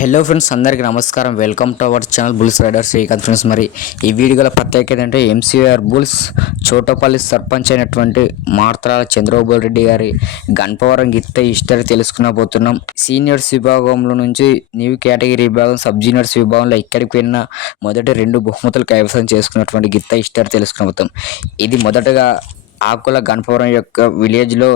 Hello friends, అందరికీ నమస్కారం. Welcome to our channel Bulls Rider Srikanth. Friends, మరి ఈ వీడియోల ప్రత్యేకత ఏంటంటే ఎంసీఆర్ బుల్స్ చోటపల్లి సర్పంచ్ అయినటువంటి మార్తరాల చంద్రబాబు రెడ్డి గారి గణపవరం గిత్త హిస్టరీ తెలుసుకునబోతున్నాం. సీనియర్స్ విభాగంలో నుంచి న్యూ కేటగిరీ విభాగం, సబ్ జూనియర్స్ విభాగంలో ఎక్కడికి వెళ్ళినా మొదటి 2 బహుమతులు కైవసం చేసుకున్నటువంటి గిత్త హిస్టరీ తెలుసుకునబోతాం. ఇది మొదటగా ఆకుల గణపవరం యొక్క విలేజ్ లో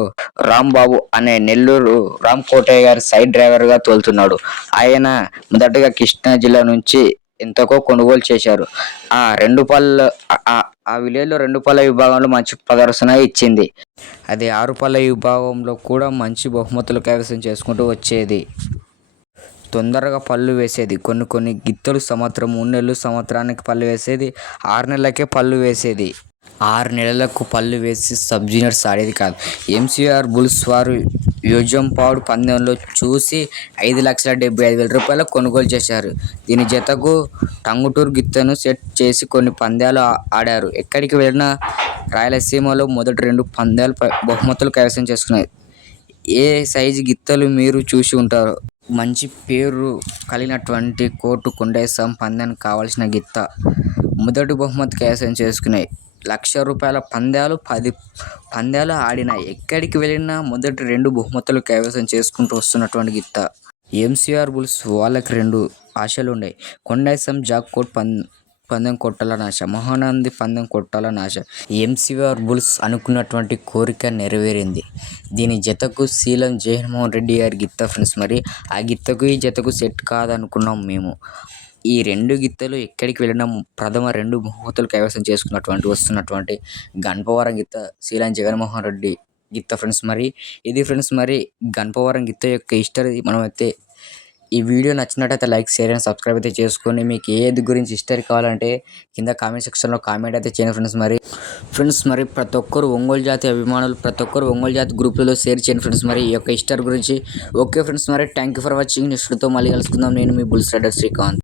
రాంబాబు అనే నెల్లూరు రామ్ కోటయ్య గారి సైడ్ డ్రైవర్ గా తోలుతున్నాడు. ఆయన మొదటగా కృష్ణా జిల్లా నుంచి ఎంతకో కొనుగోలు చేశారు. ఆ విలేజ్ లో 2 పళ్ళ విభాగంలో మంచి ప్రదర్శన ఇచ్చింది. అది 6 పళ్ళ విభాగంలో కూడా మంచి బహుమతులు కైవసం చేసుకుంటూ వచ్చేది. తొందరగా పళ్ళు వేసేది. కొన్ని గిత్తలు సంవత్సరం, 3 నెలలు, సంవత్సరానికి పళ్ళు వేసేది. 6 నెలలకే పళ్ళు వేసేది. 6 నెలలకు పళ్ళు వేసి సబ్ జూనియర్స్ ఆడేది కాదు. ఎంసీఆర్ బుల్స్ వారు యోజంపాడు పందెంలో చూసి 5,75,000 రూపాయలకు కొనుగోలు చేశారు. దీని జతకు టంగుటూరు గిత్తను సెట్ చేసి కొన్ని పందాలు ఆడారు. ఎక్కడికి వెళ్ళినా రాయలసీమలో మొదటి 2 పందాలు బహుమతులు కైవసం చేసుకున్నాయి. ఏ సైజు గిత్తలు మీరు చూసి ఉంటారు. మంచి పేరు కలిగినటువంటి కోర్టు కొండేశం పందానికి కావాల్సిన గిత్త మొదటి బహుమతి కైవసం చేసుకున్నాయి. ₹1,00,000 పందాలు 10 పందాలు ఆడినాయి. ఎక్కడికి వెళ్ళినా మొదటి 2 బహుమతులు కైవసం చేసుకుంటూ వస్తున్నటువంటి గిత్త. ఎంసీఆర్ బుల్స్ వాళ్ళకి 2 ఆశలు ఉన్నాయి. కొండేశం జాక్కోట్ పందెం కొట్టాలని ఆశ, మహానంది పందెం కొట్టాలని ఆశ. ఎంసీఆర్ బుల్స్ అనుకున్నటువంటి కోరిక నెరవేరింది. దీని జతకు శీలం జగన్మోహన్ రెడ్డి గారి గిత్త. ఫ్రెండ్స్, మరి ఆ గిత్తకు ఈ జతకు సెట్ కాదనుకున్నాం మేము. ఈ 2 గిత్తలు ఎక్కడికి వెళ్ళినా ప్రథమ 2 బహుమతులు కైవసం చేసుకున్నటువంటి వస్తున్నటువంటి గణపవరం గిత్త శీలం జగన్మోహన్ రెడ్డి గిత్త. ఫ్రెండ్స్, మరి ఇది ఫ్రెండ్స్, మరి గణపవరం గిత్త యొక్క హిస్టరీ. మనమైతే ఈ వీడియో నచ్చినట్టయితే లైక్, షేర్ అండ్ సబ్స్క్రైబ్ అయితే చేసుకొని, మీకు ఏది గురించి హిస్టరీ కావాలంటే కింద కామెంట్ సెక్షన్లో కామెంట్ అయితే చేయండి. ఫ్రెండ్స్, మరి ప్రతి ఒక్కరు ఒంగోలు జాతి అభిమానులు ప్రతి ఒక్కరు ఒంగోలు జాతి గ్రూప్లలో షేర్ చేయండి. ఫ్రెండ్స్, మరి ఈ యొక్క హిస్టరీ గురించి. ఓకే ఫ్రెండ్స్, మరి థ్యాంక్ యూ ఫర్ వాచింగ్. నెక్స్ట్తో మళ్ళీ కలుసుకుందాం. నేను మీ బుల్స్ రైడర్ శ్రీకాంత్.